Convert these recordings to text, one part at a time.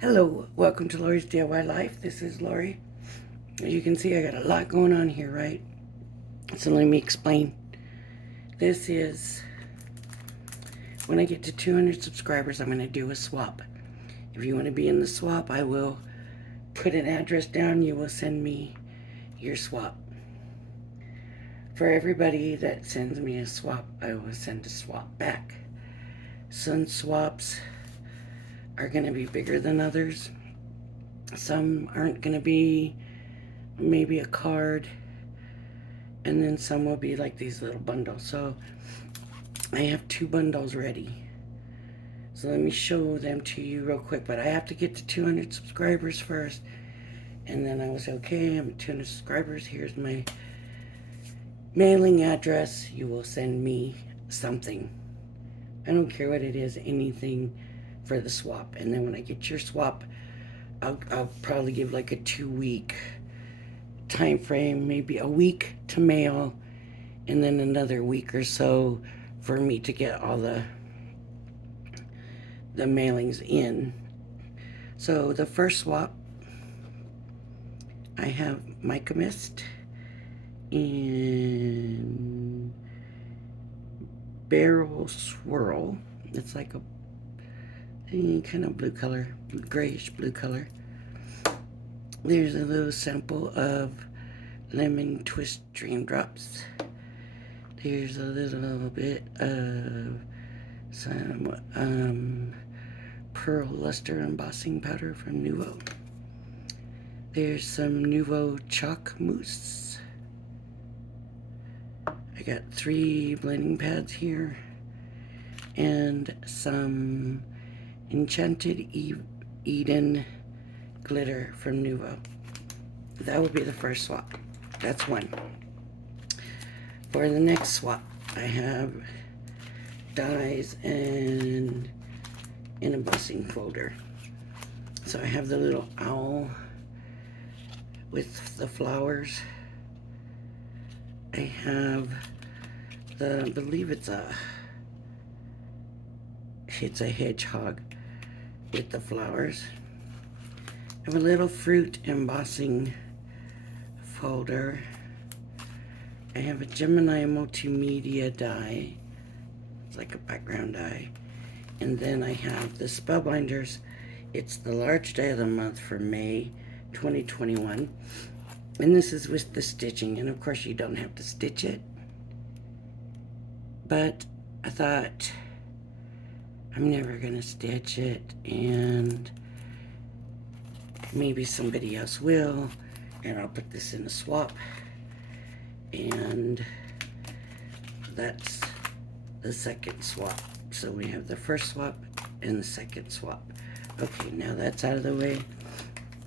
Hello, welcome to Lori's DIY Life. This is Lori. As you can see, I got a lot going on here, right? So let me explain. This is when I get to 200 subscribers, I'm going to do a swap. If you want to be in the swap, I will put an address down. You will send me your swap. For everybody that sends me a swap, I will send a swap back. Some swaps are going to be bigger than others. Some aren't going to be, maybe a card, and then some will be like these little bundles. So I have 2 bundles ready. So let me show them to you real quick, but I have to get to 200 subscribers first, and then I will say, okay, I'm at 200 subscribers. Here's my mailing address. You will send me something. I don't care what it is, anything for the swap. And then when I get your swap, I'll probably give like a 2-week time frame, maybe a week to mail, and then another week or so for me to get all the mailings in. So the first swap, I have Mica Mist in Barrel Swirl. It's like a kind of blue color, grayish blue color. There's a little sample of Lemon Twist Dream Drops. There's a little bit of some Pearl Luster Embossing Powder from Nuvo. There's some Nuvo Chalk Mousse. I got 3 blending pads here and some Enchanted Eden glitter from Nuvo. That would be the first swap. That's one. For the next swap, I have dies and an embossing folder. So I have the little owl with the flowers. I have I believe it's a hedgehog with the flowers. I have a little fruit embossing folder. I have a Gemini Multimedia die. It's like a background die. And then I have the Spellbinders. It's the large die of the month for May 2021. And this is with the stitching. And of course you don't have to stitch it. But I thought, I'm never gonna stitch it, and maybe somebody else will, and I'll put this in a swap. And that's the second swap. So we have the first swap and the second swap. Okay, now that's out of the way.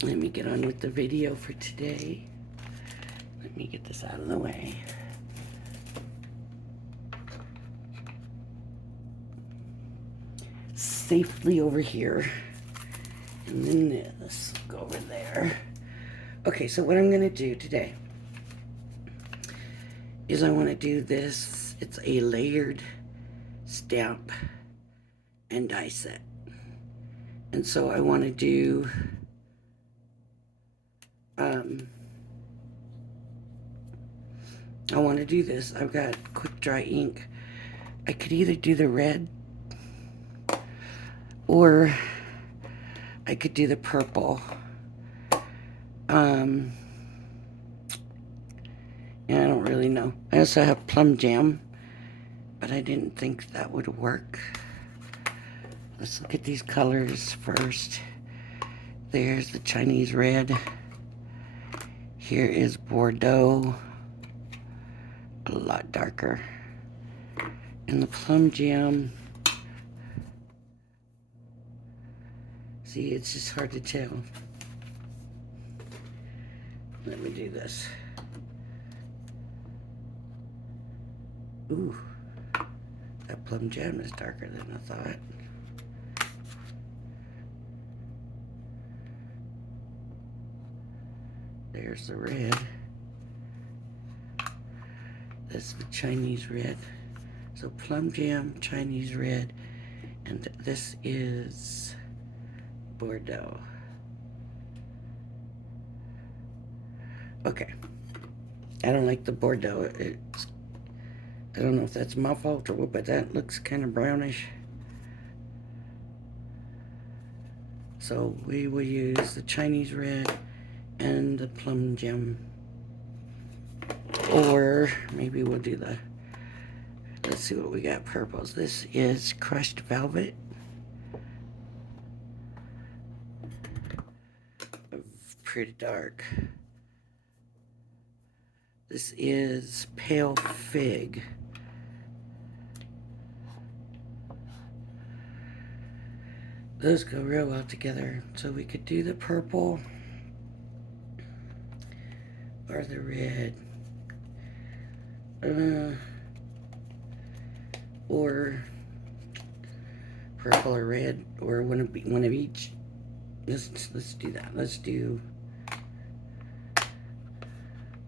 Let me get on with the video for today. Let me get this out of the way. Safely over here. And then this, go over there. Okay, so what I'm gonna do today is I wanna do this. It's a layered stamp and die set. And so I wanna do this. I've got quick dry ink. I could either do the red or I could do the purple. And I don't really know. I also have plum jam, but I didn't think that would work. Let's look at these colors first. There's the Chinese red. Here is Bordeaux, a lot darker. And the plum jam, see, it's just hard to tell. Let me do this. Ooh, that plum jam is darker than I thought. There's the red. That's the Chinese red. So plum jam, Chinese red, and this is Bordeaux. Okay. I don't like the Bordeaux. I don't know if that's my fault or what, but that looks kind of brownish. So we will use the Chinese red and the plum gem. Or maybe we'll do the, let's see what we got purples. This is crushed velvet. Pretty dark. This is pale fig. Those go real well together. So we could do the purple or the red. Or purple or red, or one of each. Let's do that. Let's do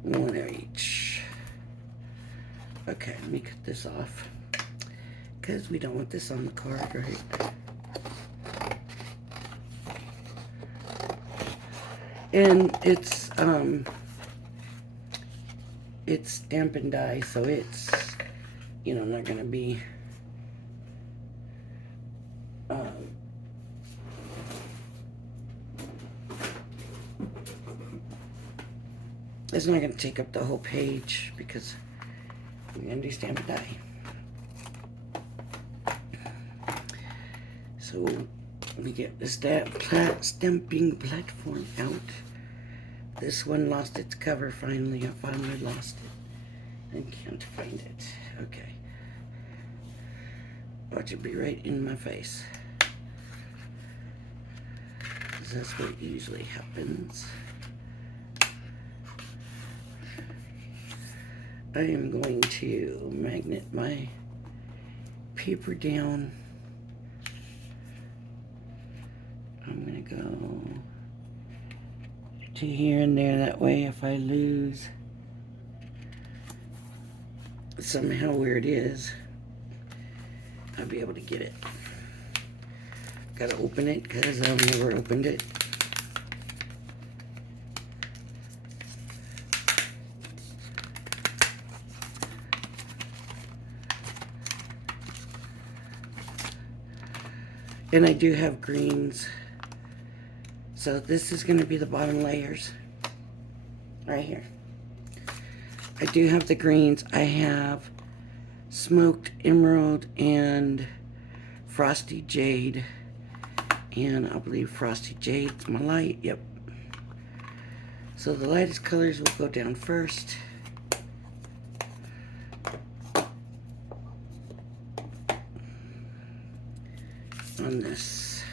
one of each. Okay, let me cut this off because we don't want this on the card, right? And it's stamp and die, so it's, you know, not gonna be it's not gonna take up the whole page because we're gonna do stamp and die. So we get the stamping platform out. This one lost its cover finally. I finally lost it and can't find it. Okay. Watch it be right in my face. 'Cause that's what usually happens. I am going to magnet my paper down. I'm going to go to here and there. That way if I lose somehow where it is, I'll be able to get it. Gotta open it because I've never opened it. And I do have greens. So this is going to be the bottom layers. Right here. I do have the greens. I have smoked emerald and frosty jade. And I believe frosty jade's my light. Yep. So the lightest colors will go down first. On this.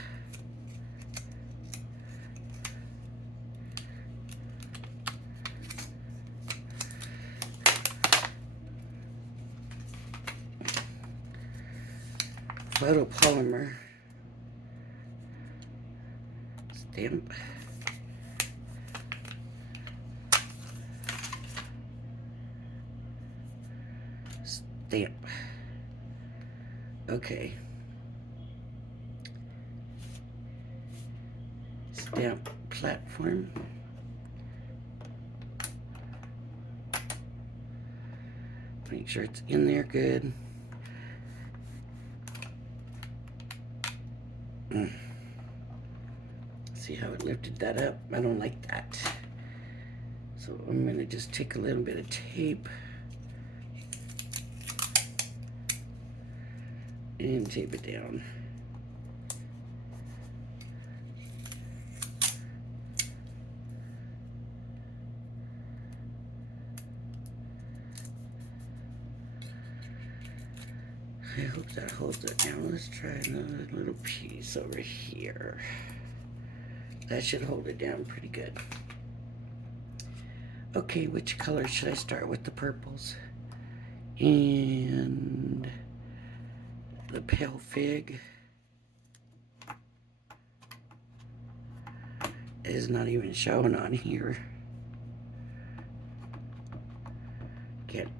Photopolymer stamp. Stamp. Okay. Stamp platform. Make sure it's in there good. See how it lifted that up? I don't like that. So I'm going to just take a little bit of tape and tape it down. I hope that holds it. Now let's try another little piece over here. That should hold it down pretty good. Okay, which color should I start with? The purples and the pale fig is not even showing on here. Can't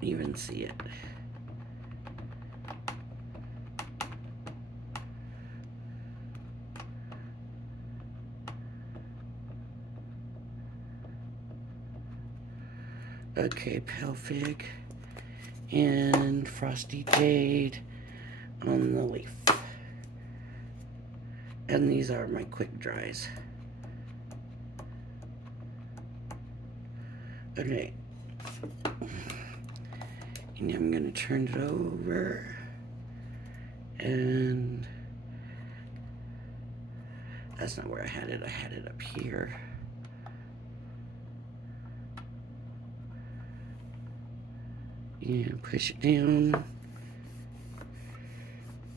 even see it. Okay, Pale Fig and Frosty Jade on the leaf. And these are my quick dries. Okay. And I'm going to turn it over. And that's not where I had it. I had it up here. And push it down.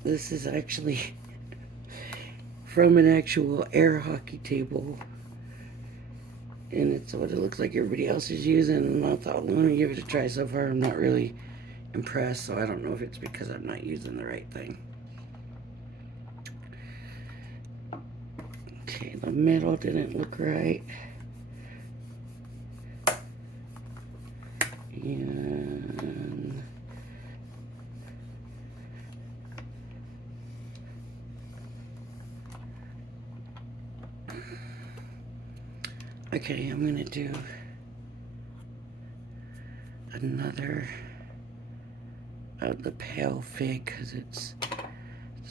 This is actually from an actual air hockey table. And it's what it looks like everybody else is using. And I thought, let me give it a try. So far, I'm not really impressed. So I don't know if it's because I'm not using the right thing. Okay, the middle didn't look right. And okay, I'm gonna do another of the Pale Fig because it's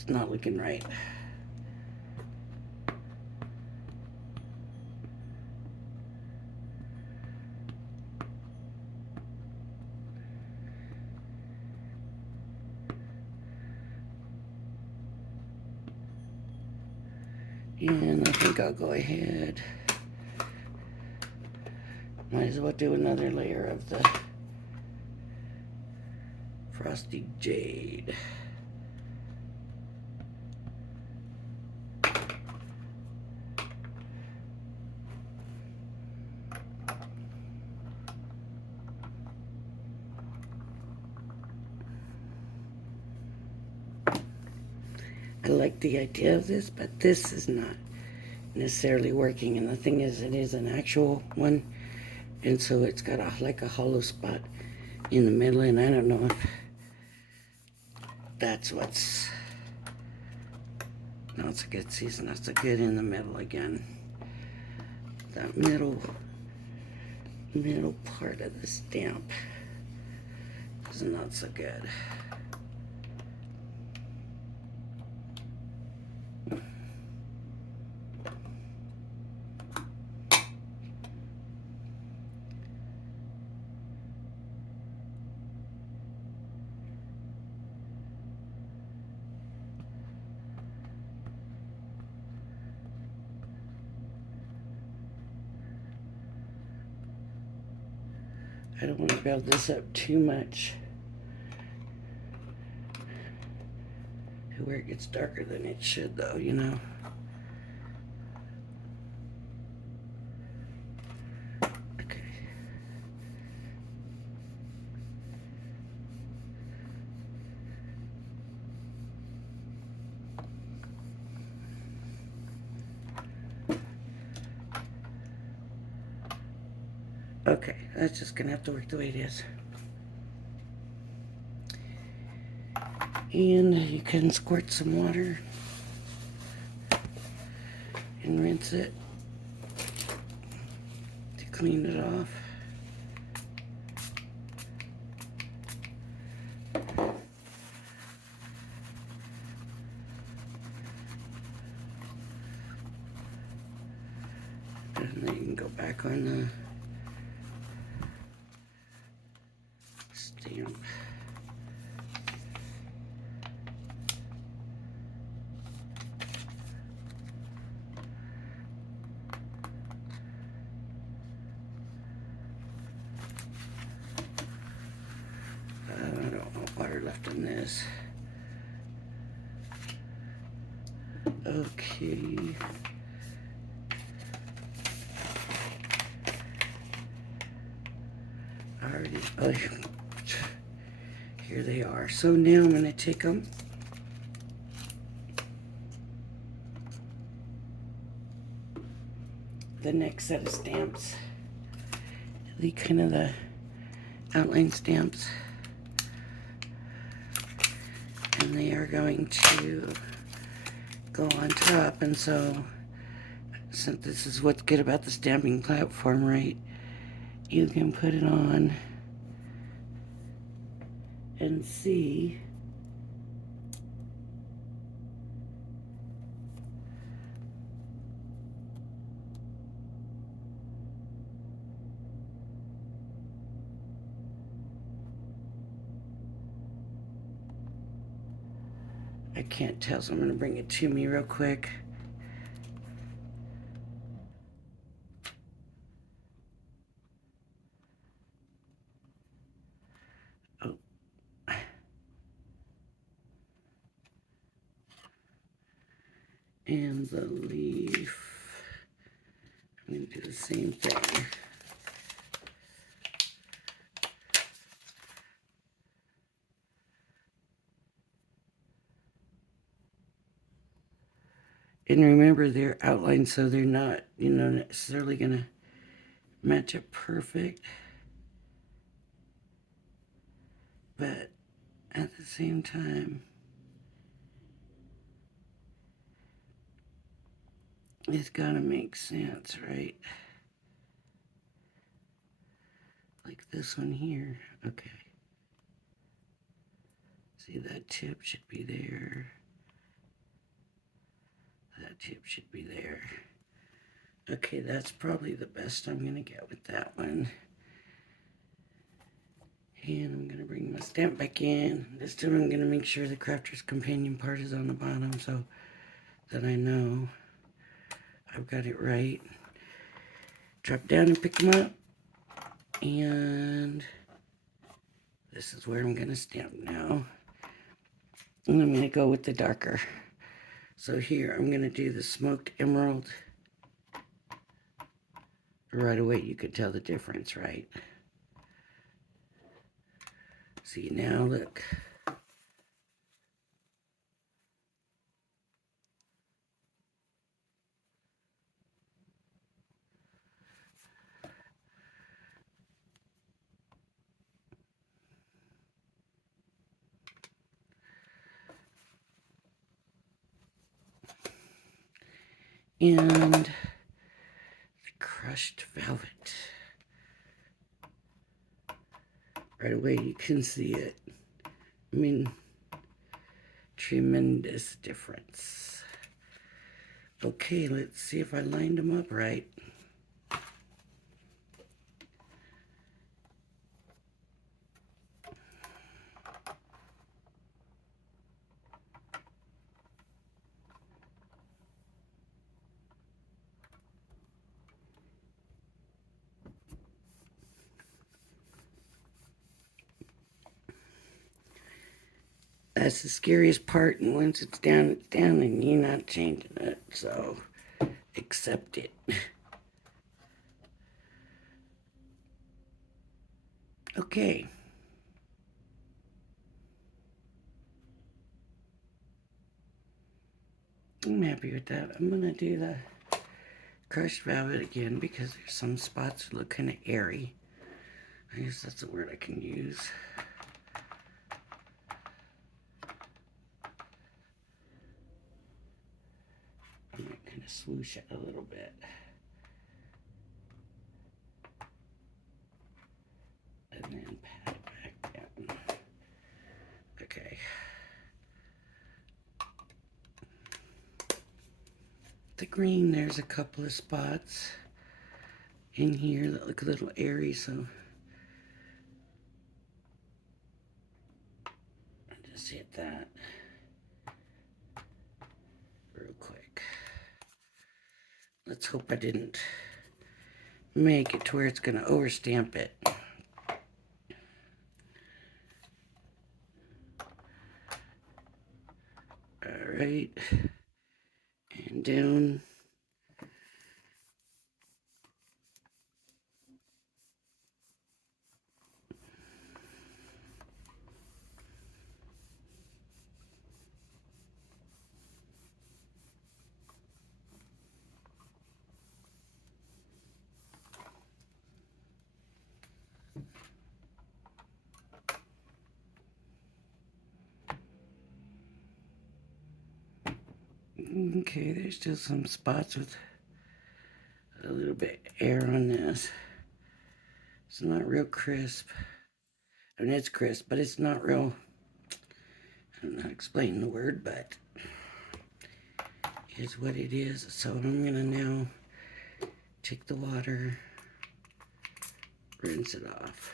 not looking right. And I think I'll go ahead. Might as well do another layer of the Frosty Jade. I like the idea of this, but this is not necessarily working. And the thing is, it is an actual one, and so it's got like a hollow spot in the middle, and I don't know if that's what's no, it's a good season. That's a good in the middle again. That middle part of the stamp is not so good. I don't want to build this up too much to where it gets darker than it should, though, you know. Okay. Okay, that's just gonna have to work the way it is. And you can squirt some water and rinse it to clean it off. And then you can go back on the stamp. I don't want water left in this. Okay. Already, oh, here they are. So now I'm going to take them. The next set of stamps. The kind of the outline stamps. And they are going to go on top. And so, since this is what's good about the stamping platform, right? you can put it on and see I can't tell, so I'm going to bring it to me real quick. Oh. And the leaf, I'm going to do the same thing. And remember, they're outlined so they're not, necessarily going to match up perfect. But at the same time, it's got to make sense, right? Like this one here. Okay. See, that tip should be there. That tip should be there. Okay, that's probably the best I'm going to get with that one. And I'm going to bring my stamp back in. This time I'm going to make sure the Crafter's Companion part is on the bottom so that I know I've got it right. Drop down and pick them up. And this is where I'm going to stamp now. And I'm going to go with the darker. So here I'm going to do the Smoked Emerald. Right away you could tell the difference, right? See, now look. And the crushed velvet. Right away you can see it. I mean, tremendous difference. Okay, let's see if I lined them up right. That's the scariest part, and once it's down, and you're not changing it, so accept it. Okay. I'm happy with that. I'm gonna do the crushed velvet again because there's some spots that look kind of airy. I guess that's a word I can use. I might kind of swoosh it a little bit. And then pat it back down. Okay. The green, there's a couple of spots in here that look a little airy, so I just hit that real quick. Let's hope I didn't make it to where it's going to overstamp it. All right, and down. Okay, there's still some spots with a little bit air on this. It's not real crisp. I mean, it's crisp, but it's not real. I don't know how to explain the word, but is what it is. So I'm gonna now take the water, rinse it off.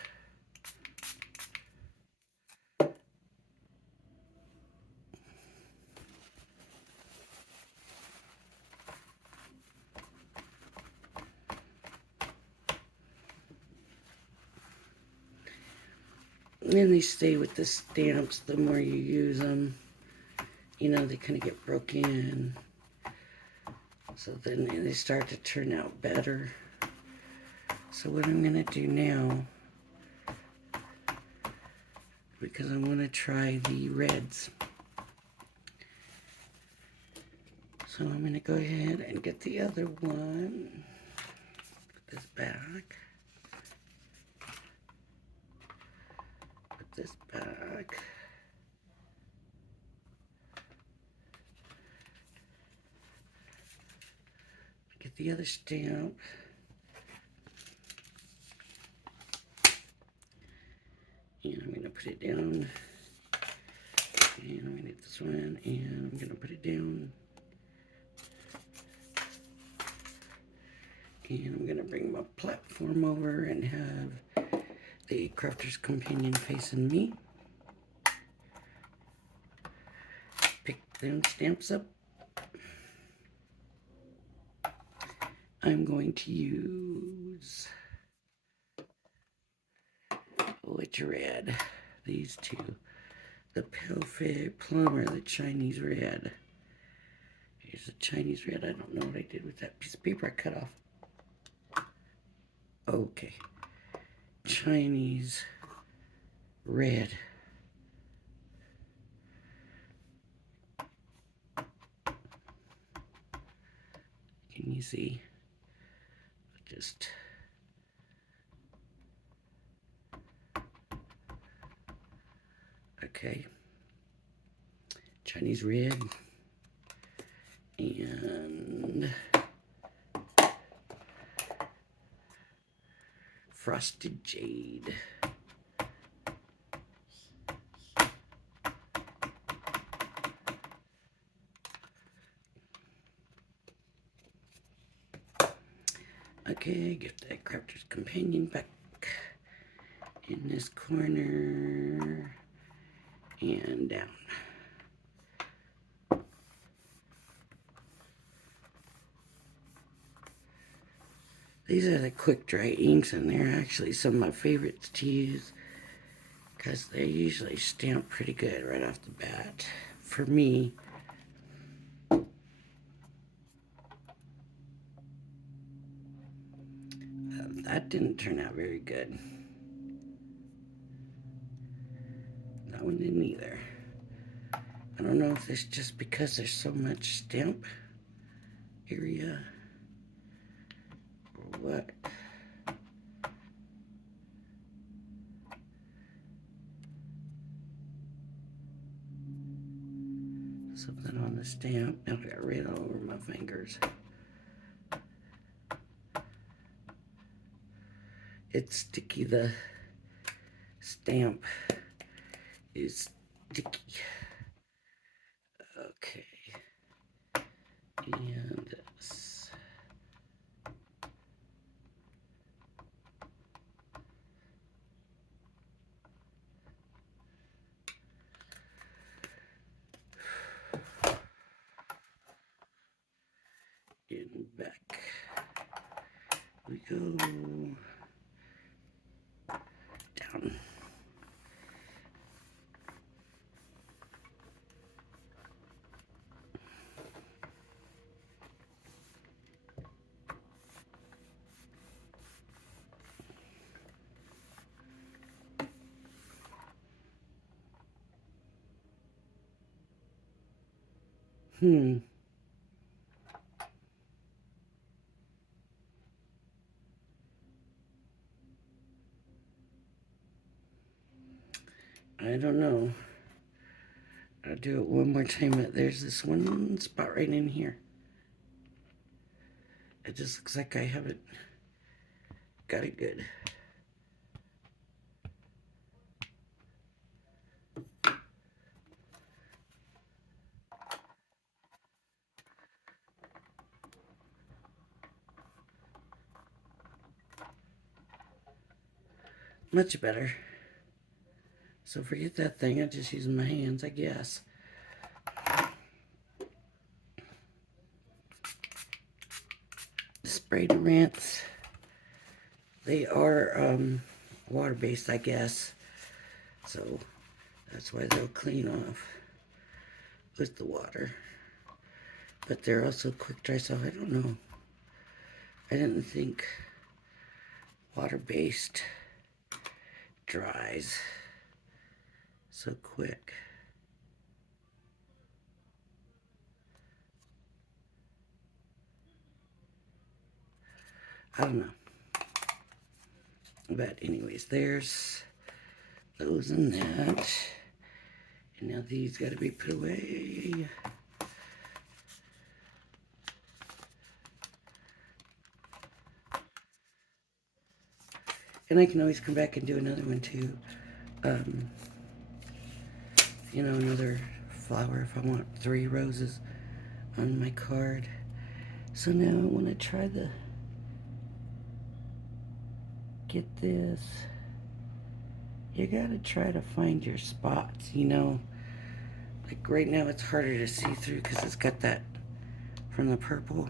And they stay with the stamps the more you use them. You know, they kind of get broken. So then they start to turn out better. So what I'm going to do now, because I want to try the reds. So I'm going to go ahead and get the other one. Put this back. Put this back. Get the other stamp. And I'm going to put it down. And I'm going to get this one. And I'm going to put it down. And I'm going to bring my platform over and have the Crafter's Companion facing me. Pick them stamps up. I'm going to use which red? These two. The Pale Plum or the Chinese Red. Here's the Chinese Red. I don't know what I did with that piece of paper I cut off. Okay. Chinese Red. Can you see? Just okay. Chinese Red and Frosted Jade. Okay, get that Crafter's Companion back in this corner and down. These are the quick dry inks, and they're actually some of my favorites to use because they usually stamp pretty good right off the bat. For me, that didn't turn out very good. That one didn't either. I don't know if it's just because there's so much stamp area or what. Something on the stamp. Now I got red all over my fingers. It's sticky. The stamp is sticky. Okay. And this. And back we go. Down. I don't know. I'll do it one more time. There's this one spot right in here. It just looks like I haven't got it good. Much better. So forget that thing. I just use my hands, I guess. Spray to rinse. They are water-based, I guess. So that's why they'll clean off with the water. But they're also quick dry, so I don't know. I didn't think water-based dries so quick. I don't know. But anyways, there's those and that. And now these got to be put away. And I can always come back and do another one too. You know, another flower if I want 3 roses on my card. So now I want to try get this. You gotta try to find your spots, you know. Like right now it's harder to see through because it's got that from the purple.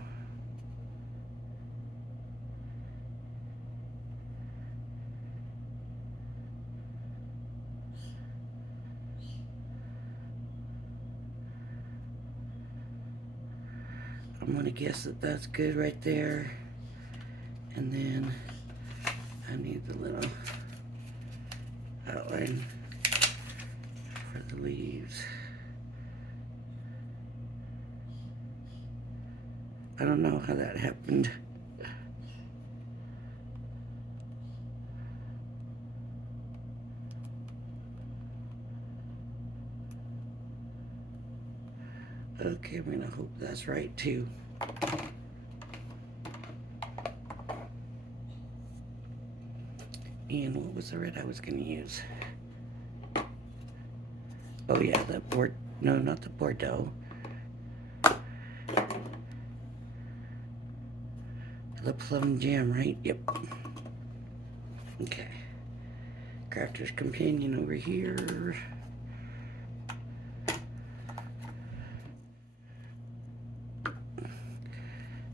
I'm gonna guess that that's good right there. And then I need the little outline for the leaves. I don't know how that happened. Okay, I'm gonna hope that's right too. And what was the red I was gonna use? Oh yeah, the no, not the Bordeaux. The Plum Jam, right? Yep. Okay. Crafter's Companion over here.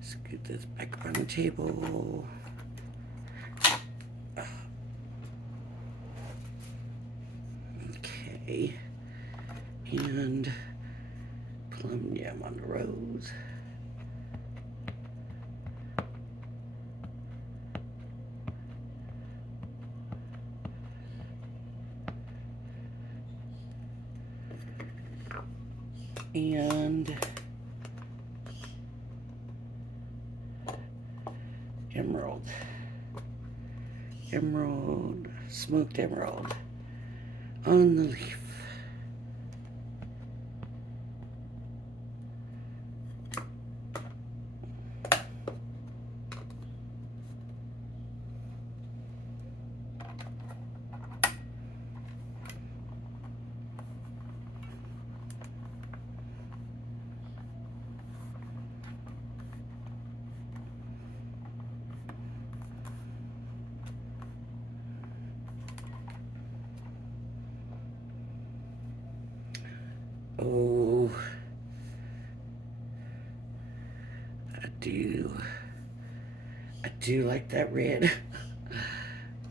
Scoot this back up on the table. Okay. And Plum Jam on the rose. And emerald, smoked emerald on the leaf. Oh, I do like that red.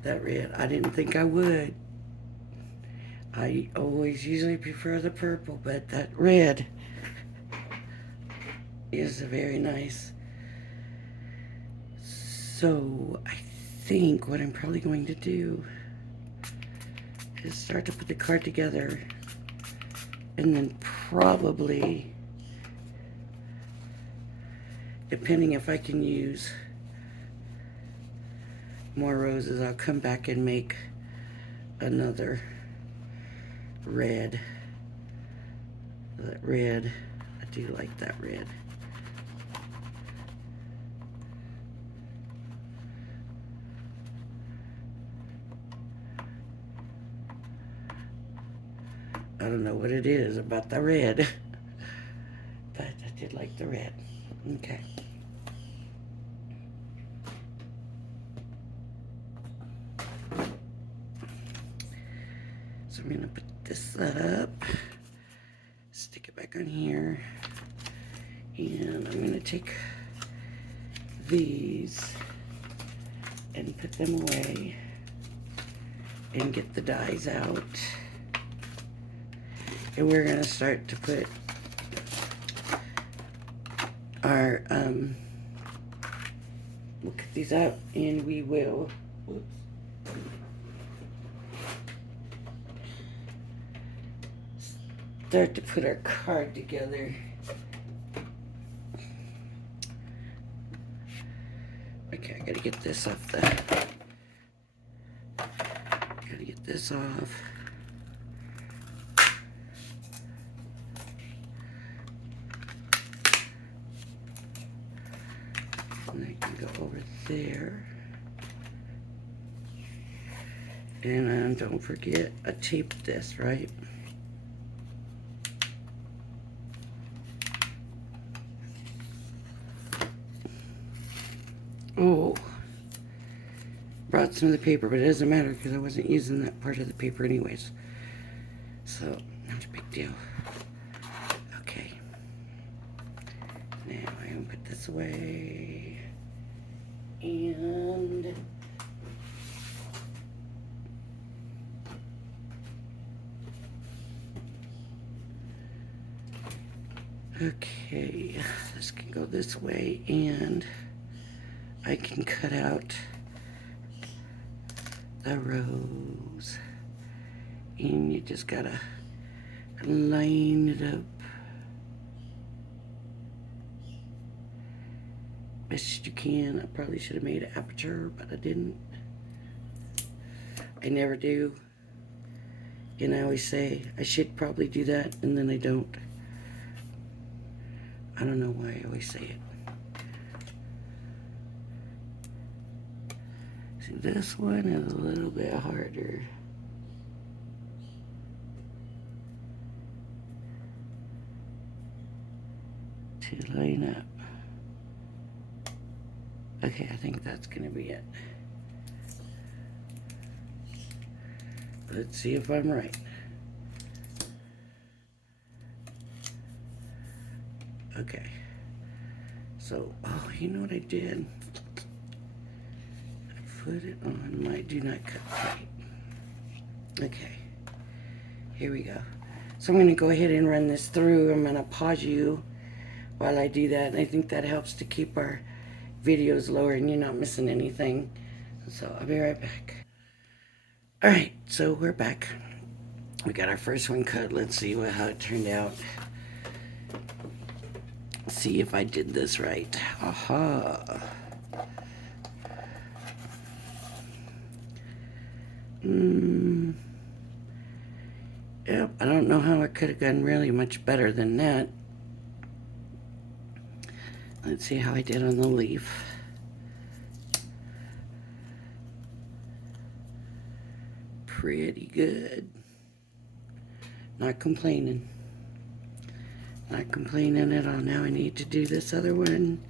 That red, I didn't think I would. I always usually prefer the purple, but that red is very nice. So I think what I'm probably going to do is start to put the card together and then probably, depending if I can use more roses, I'll come back and make another red. That red, I do like that red. I don't know what it is about the red, but I did like the red. Okay. So I'm gonna put this up, stick it back on here, and I'm gonna take these and put them away and get the dies out. And we're gonna start to put our, we'll cut these out and we will, whoops, start to put our card together. Okay, I gotta get this off gotta get this off. And I can go over there. And don't forget, I taped this, right? Oh, brought some of the paper, but it doesn't matter because I wasn't using that part of the paper anyways. So, not a big deal. Okay. Now I'm going to put this away. And okay, this can go this way, and I can cut out the rows, and you just gotta line it up best you can. I probably should have made an aperture, but I didn't. I never do, and I always say I should probably do that, and then I don't. I don't know why I always say it. See, this one is a little bit harder. To line up. Okay, I think that's gonna be it. Let's see if I'm right. Okay. So, oh, you know what I did? Put it on my do not cut plate. Okay, here we go. So I'm going to go ahead and run this through. I'm going to pause you while I do that. And I think that helps to keep our videos lower and you're not missing anything. So I'll be right back. All right, so we're back. We got our first one cut. Let's see how it turned out. See if I did this right. Aha. Yep, I don't know how I could have done really much better than that. Let's see how I did on the leaf. Pretty good. Not complaining. Not complaining at all. Now I need to do this other one.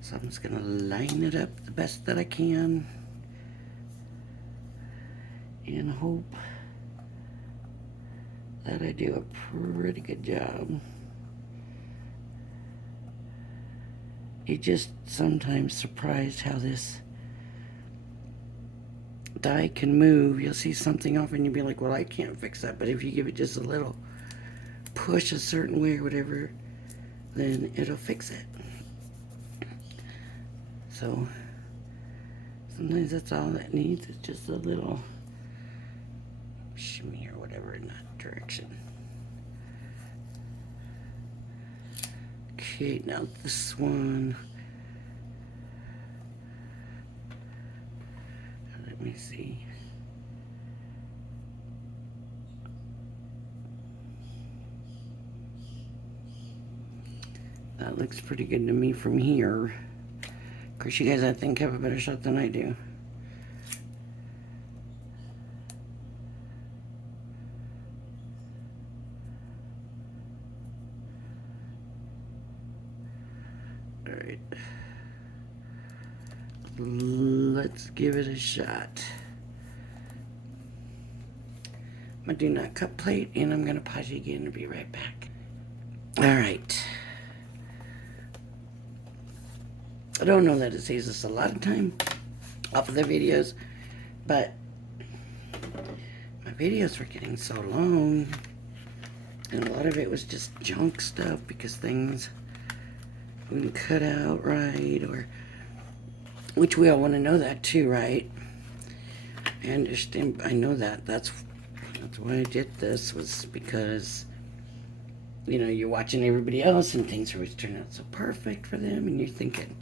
So I'm just gonna line it up the best that I can and hope that I do a pretty good job. You're just sometimes surprised how this die can move. You'll see something off and you'll be like, well, I can't fix that. But if you give it just a little push a certain way or whatever, then it'll fix it. So sometimes that's all that needs, is just a little shimmy or whatever in that direction. Okay, now this one, let me see. That looks pretty good to me from here. Of course, you guys, I think, have a better shot than I do. All right. Let's give it a shot. my do not cut plate, and I'm going to pause you again and be right back. Alright. I don't know that it saves us a lot of time off of the videos, but my videos were getting so long, and a lot of it was just junk stuff because things wouldn't cut out right, or which we all want to know that too, right? I understand. I know that. That's why I did this, was because, you know, you're watching everybody else and things always turn out so perfect for them, and you're thinking,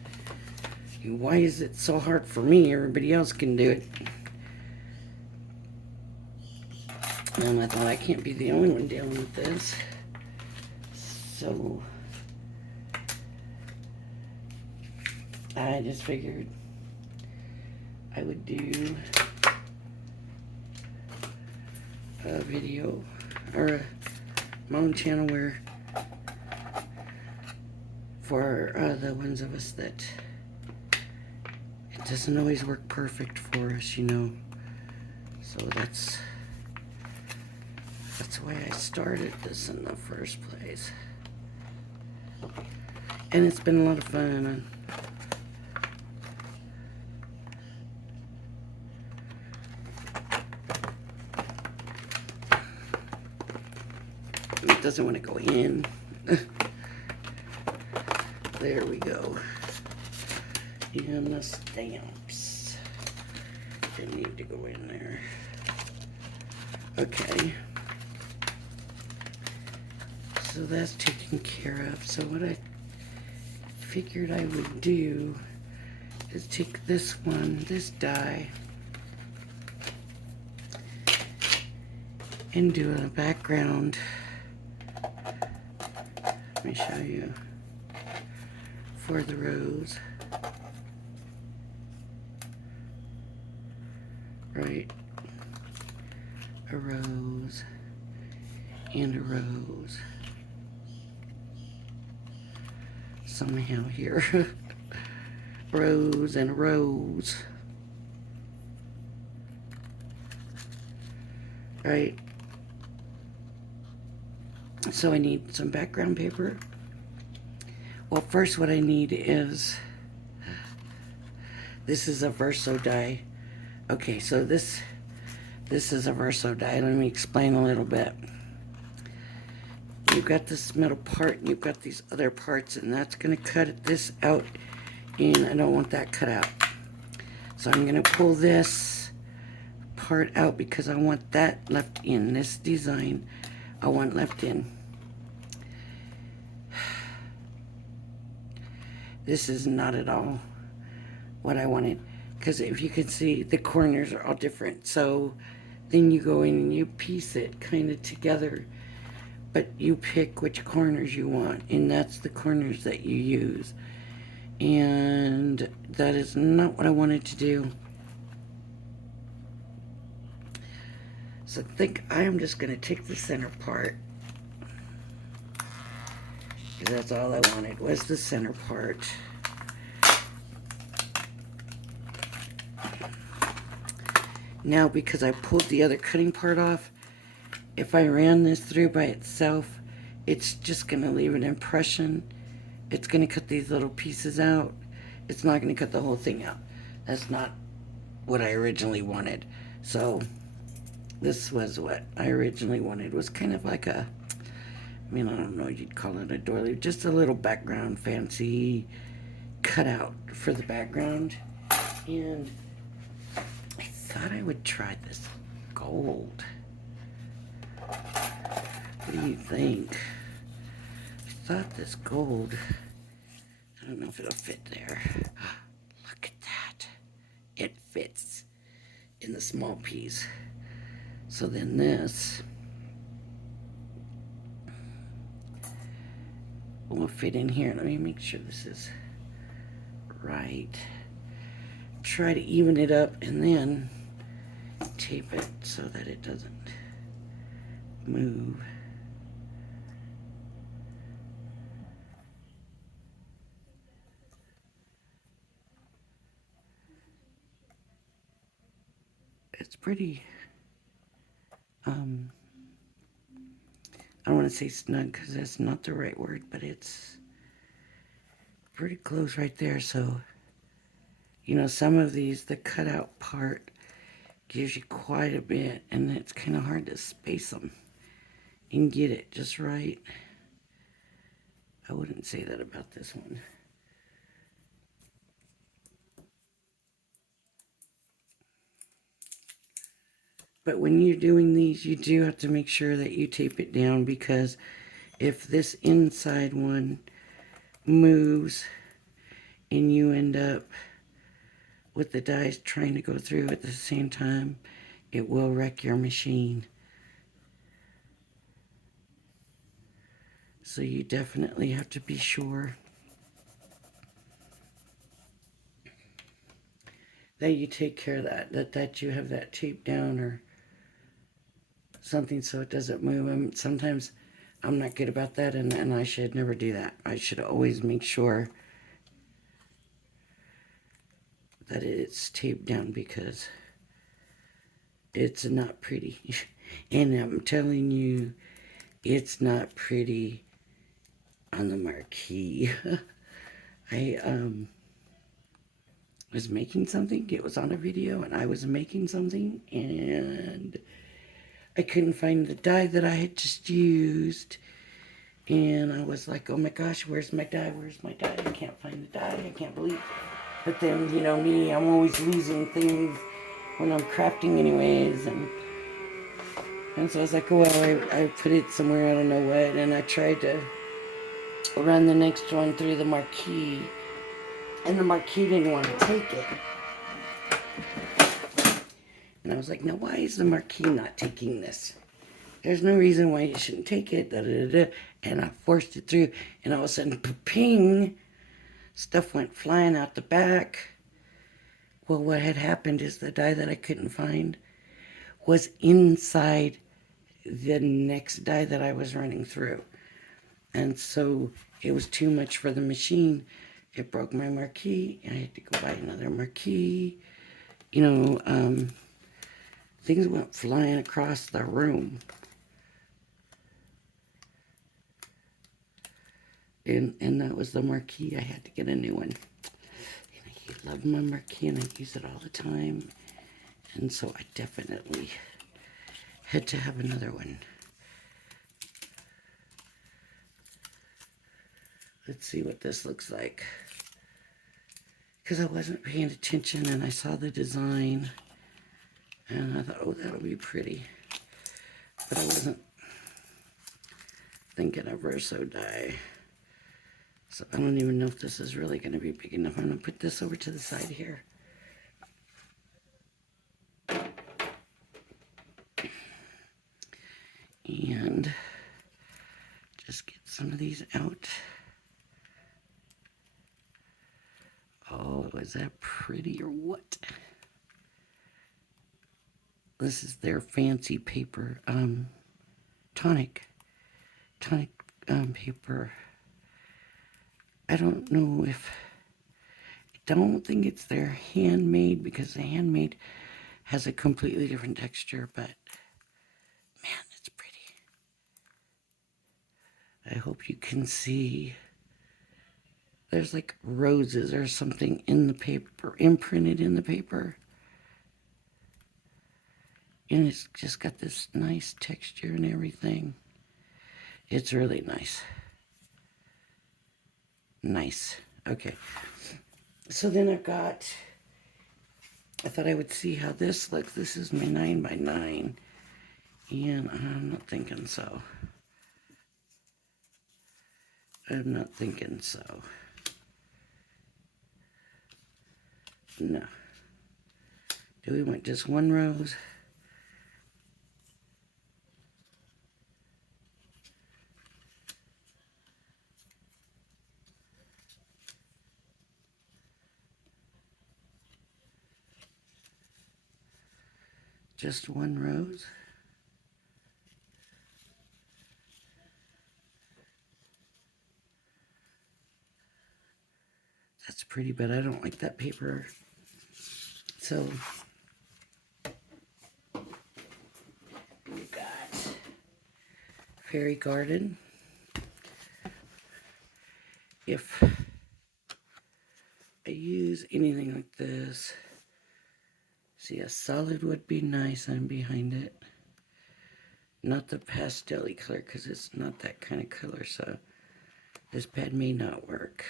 why is it so hard for me? Everybody else can do it. And I thought, I can't be the only one dealing with this. So I just figured I would do a video or my own channel where for the ones of us that it doesn't always work perfect for us, you know. So that's why I started this in the first place. And it's been a lot of fun. It doesn't want to go in. There we go. And the stamps. They need to go in there. Okay. So that's taken care of. So what I figured I would do is take this one, this die, and do a background. Let me show you for the rose. Right, a rose and a rose. Somehow here, rose and a rose. Right. So I need some background paper. Well, first what I need is, this is a Verso die. Okay, so this is a Verso die. Let me explain a little bit. You've got this metal part, and you've got these other parts, and that's going to cut this out, and I don't want that cut out. So I'm going to pull this part out because I want that left in. This design I want left in. This is not at all what I wanted, because if you can see, the corners are all different. So then you go in and you piece it kind of together, but you pick which corners you want, and that's the corners that you use. And that is not what I wanted to do. So I think I am just going to take the center part, because that's all I wanted was the center part. Now, because I pulled the other cutting part off, if I ran this through by itself, it's just going to leave an impression. It's going to cut these little pieces out. It's not going to cut the whole thing out. That's not what I originally wanted. So this was what I originally wanted. It was kind of like a, I mean, I don't know, you'd call it a doily, just a little background fancy cutout for the background. And I thought I would try this gold. What do you think? I thought this gold, I don't know if it'll fit there. Look at that. It fits in the small piece. So then this will fit in here. Let me make sure this is right. Try to even it up and then tape it so that it doesn't move. It's pretty say snug because that's not the right word, but it's pretty close right there. So, you know, some of these, the cutout part gives you quite a bit, and it's kind of hard to space them and get it just right. I wouldn't say that about this one. But when you're doing these, you do have to make sure that you tape it down, because if this inside one moves and you end up with the dies trying to go through at the same time, it will wreck your machine. So you definitely have to be sure that you take care of that you have that taped down or something so it doesn't move. And sometimes I'm not good about that, and I should never do that. I should always make sure that it's taped down, because it's not pretty. And I'm telling you, it's not pretty on the marquee. I was making something. It was on a video, and I was making something, and I couldn't find the die that I had just used. And I was like, oh my gosh, where's my die? Where's my die? I can't find the die. I can't believe it. But then, you know me, I'm always losing things when I'm crafting anyways. And so I was like, oh, well, I put it somewhere, I don't know what. And I tried to run the next one through the marquee. And the marquee didn't want to take it. And I was like, now why is the marquee not taking this? There's no reason why you shouldn't take it. Da, da, da, da. And I forced it through. And all of a sudden, ping, stuff went flying out the back. Well, what had happened is the die that I couldn't find was inside the next die that I was running through. And so it was too much for the machine. It broke my marquee, and I had to go buy another marquee. You know, things went flying across the room. And that was the marquee. I had to get a new one. And I love my marquee, and I use it all the time. And so I definitely had to have another one. Let's see what this looks like. Because I wasn't paying attention, and I saw the design, and I thought, oh, that'll be pretty. But I wasn't thinking of Verso die. So I don't even know if this is really going to be big enough. I'm going to put this over to the side here. And just get some of these out. Oh, is that pretty or what? This is their fancy paper, tonic paper. I don't know if, I don't think it's their handmade, because the handmade has a completely different texture, but man, it's pretty. I hope you can see. There's like roses or something in the paper, imprinted in the paper. And it's just got this nice texture and everything. It's really nice. Nice. Okay. So then I thought I would see how this looks. This is my 9x9. And I'm not thinking so. I'm not thinking so. No. Do we want just one rose? Just one rose? That's pretty, but I don't like that paper. So we got fairy garden. If I use anything like this, see, a solid would be nice on behind it. Not the pastel-y color, because it's not that kind of color, so this pad may not work.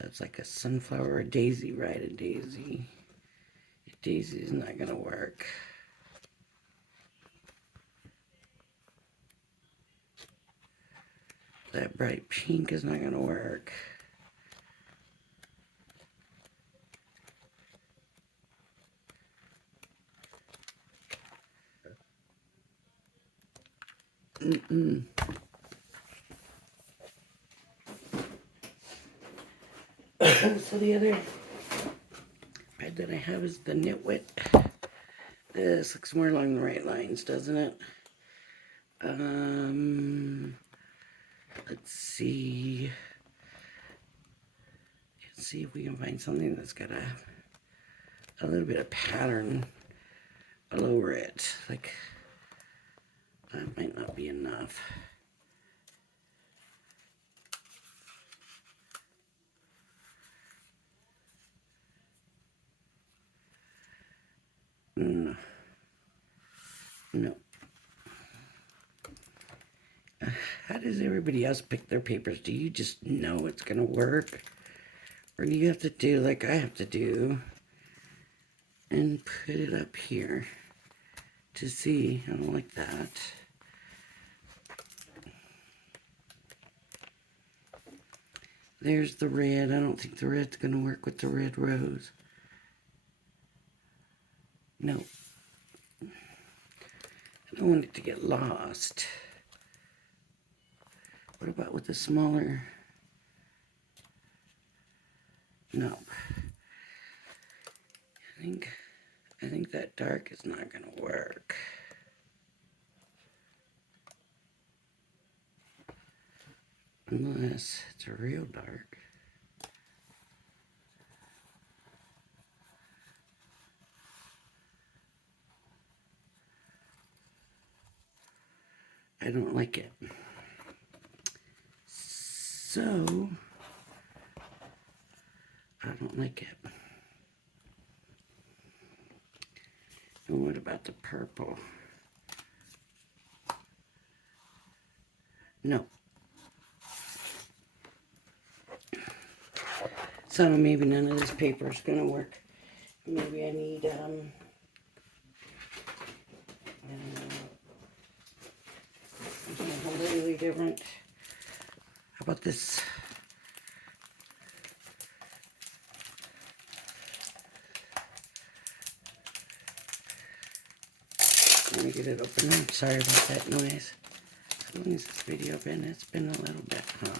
That's like a sunflower or a daisy, right? A daisy. A daisy is not going to work. That bright pink is not going to work. So the other pad that I have is the Nitwit. This looks more along the right lines, doesn't it? Let's see. Let's see if we can find something that's got a little bit of pattern all over it. Like, that might not be enough. No. No. How does everybody else pick their papers? Do you just know it's going to work? Or do you have to do like I have to do and put it up here to see? I don't like that. There's the red. I don't think the red's going to work with the red rose. No. I don't want it to get lost. What about with the smaller? No. I think that dark is not going to work. Unless it's a real dark. I don't like it. So, I don't like it. And what about the purple? No. So maybe none of this paper is going to work. Maybe I need something completely different. How about this? Let me get it open. I'm sorry about that noise. How long has this video been? It's been a little bit, huh?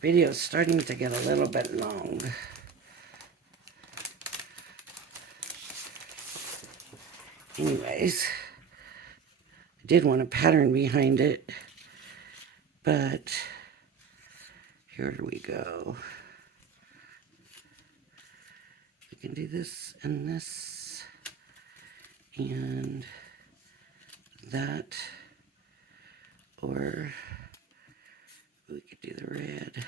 Video's starting to get a little bit long. Anyways, I did want a pattern behind it, but here we go. We can do this and this and that, or we could do the red.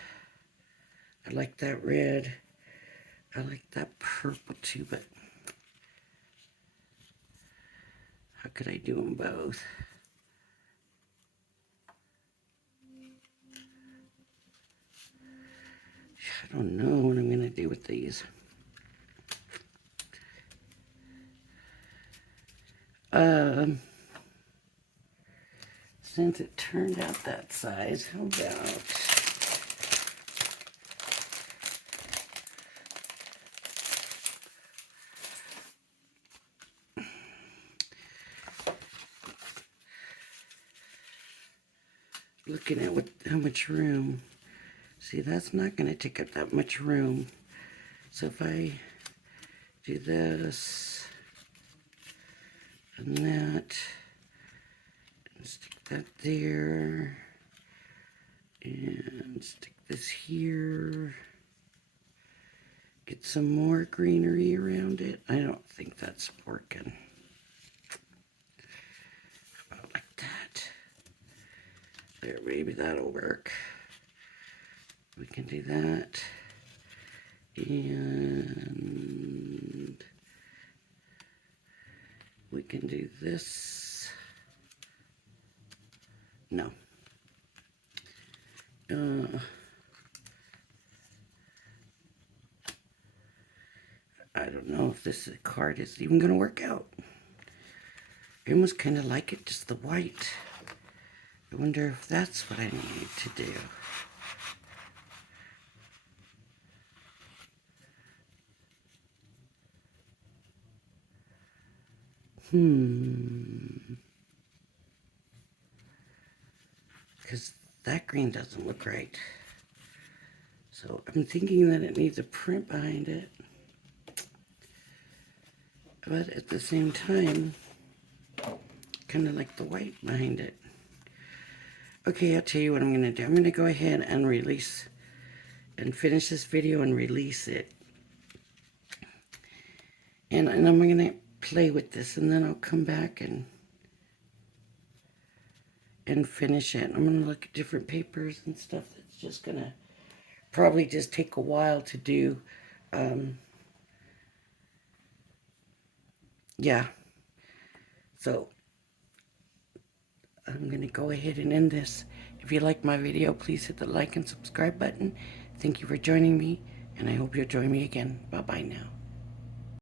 I like that red. I like that purple too, but how could I do them both? I don't know what I'm going to do with these. Since it turned out that size, how about looking at how much room. See, that's not going to take up that much room. So if I do this and that, and stick that there, and stick this here, get some more greenery around it. I don't think that's working. How about like that? There, maybe that'll work. We can do that. And we can do this. No. I don't know if this card is even going to work out. I almost kind of like it, just the white. I wonder if that's what I need to do. Because that green doesn't look right. So I'm thinking that it needs a print behind it. But at the same time, kind of like the white behind it. Okay, I'll tell you what I'm going to do. I'm going to go ahead and release and finish this video and release it. And I'm going to play with this, and then I'll come back and finish it. I'm going to look at different papers and stuff. That's just going to probably just take a while to do. Yeah. So I'm going to go ahead and end this. If you like my video, please hit the like and subscribe button. Thank you for joining me, and I hope you'll join me again. Bye-bye now.